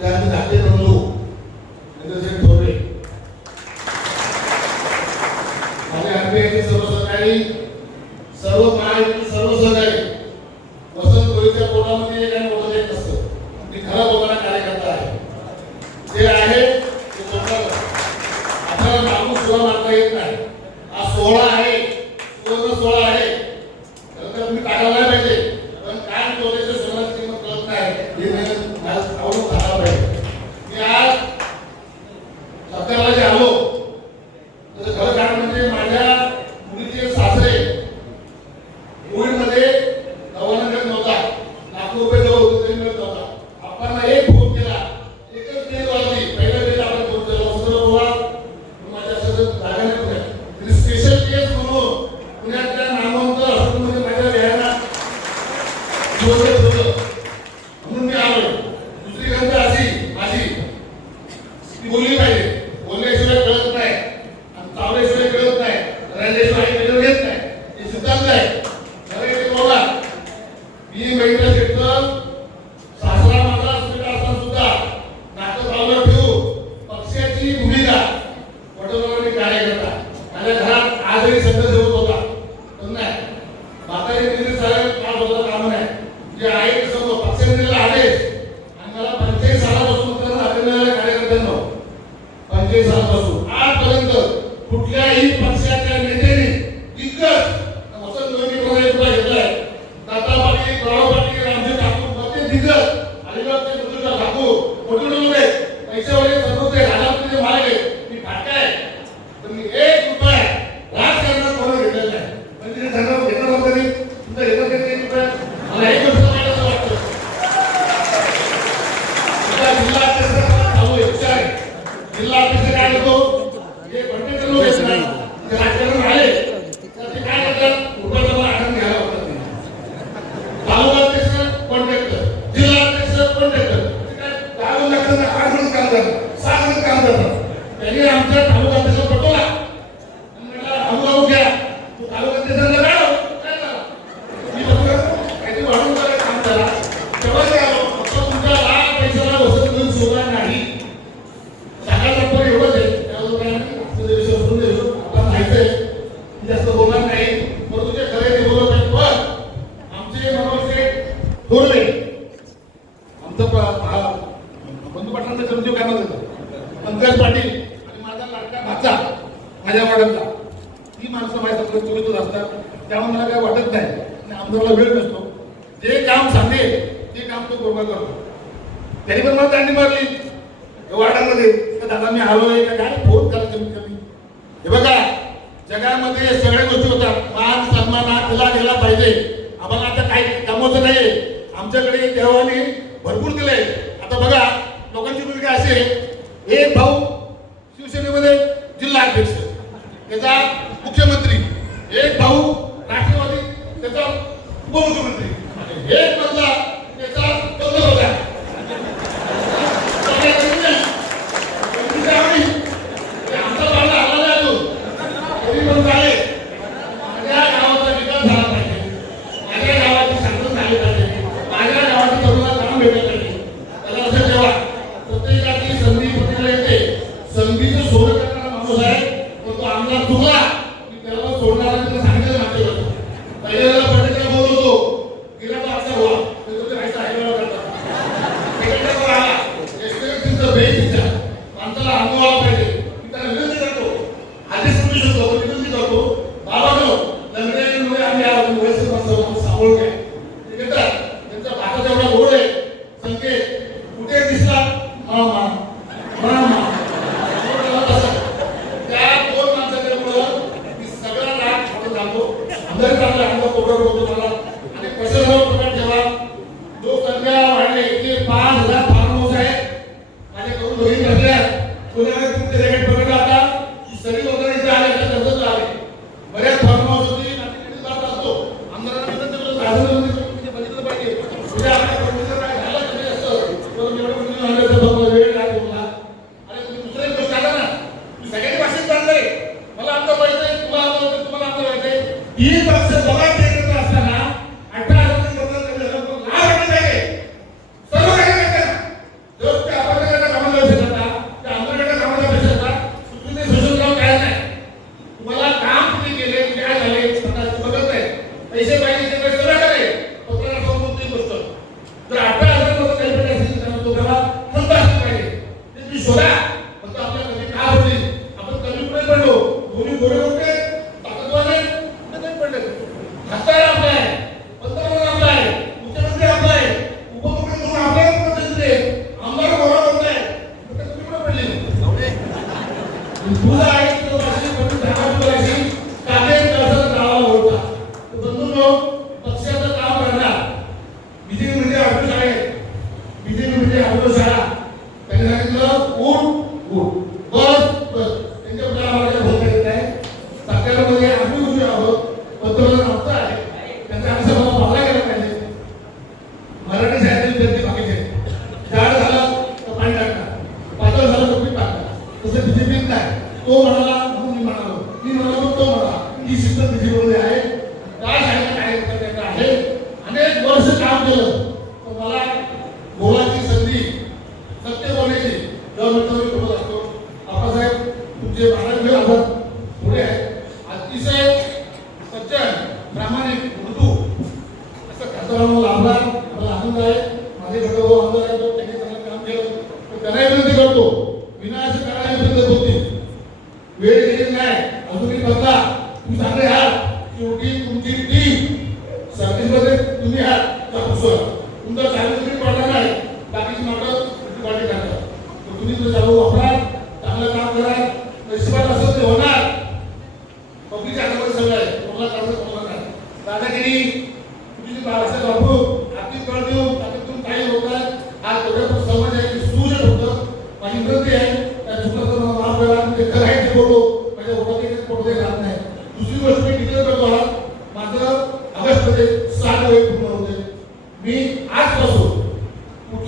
ते आम्ही धाटे बंधू चंद्रशेठ सर्व सहकारी सर्व महायुक्त सर्व सहकारी वसंत पोटामध्ये काही बोलत येत नसतं. मी खरा लोकांना कार्यकर्ता आहे. ते आहे fez ঠিক আছে माझ्या वाटतला ती माणसं माझ्या चुकीतच असतात त्यामुळे मला काय वाटत नाही. आणि आमदाराला वेळ नसतो. जे काम सांगेल ते काम तो गोबा करतो. त्यांनी पण मला दांडी मारली. वार्डामध्ये दादा मी आलो आहे काय? फोन करा कमीत कमी. हे बघा जगामध्ये सगळ्या गोष्टी होतात. मान सन्मान दिला गेला पाहिजे. आम्हाला आता काही कामवत नाही आमच्याकडे देवाने भरपूर दिले आता बघा लोकांची भूमिका असे एक भाऊ शिवसेनेमध्ये त्याचा मुख्यमंत्री एक भाऊ राष्ट्रवादी त्याचा उपमुख्यमंत्री. एक बदला त्याचा पंतप्रधान. आमचा आला जातो असताना अठरा हजार मतदान कमी झालं सर्व काही करताना जो ते त्या आंदोलनाच्या कामाला पैसे जातात चुकीचे शोषण लावून नाही. तुम्हाला काम तुम्ही केले काय झाले स्वतः बघत नाही. पैसे पाहिजे Espera, केलं तर मला मोलाची संधी सत्य बोलण्याची गव्हर्नमेंटचा असतो. आप्पासाहेब तुमचे महाराज आभार पुढे आहे. अतिशय सज्जन प्रामाणिक मृदू असं खासदार 없어요. 좀더 자기들이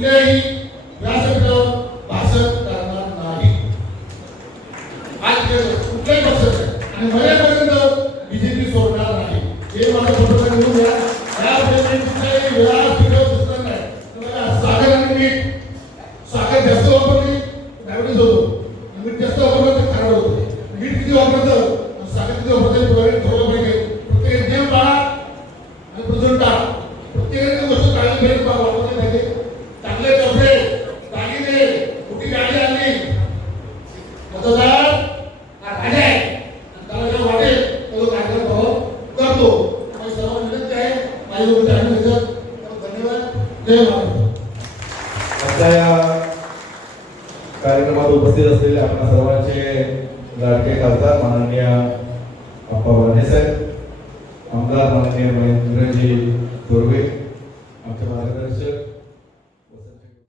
nay आजच्या या कार्यक्रमात उपस्थित असलेले आपल्या सर्वांचे लाडके खासदार माननीय अप्पा वाढे साहेब आमदार माननीय महेंद्रजी दुर्वे आमचे मार्गदर्शक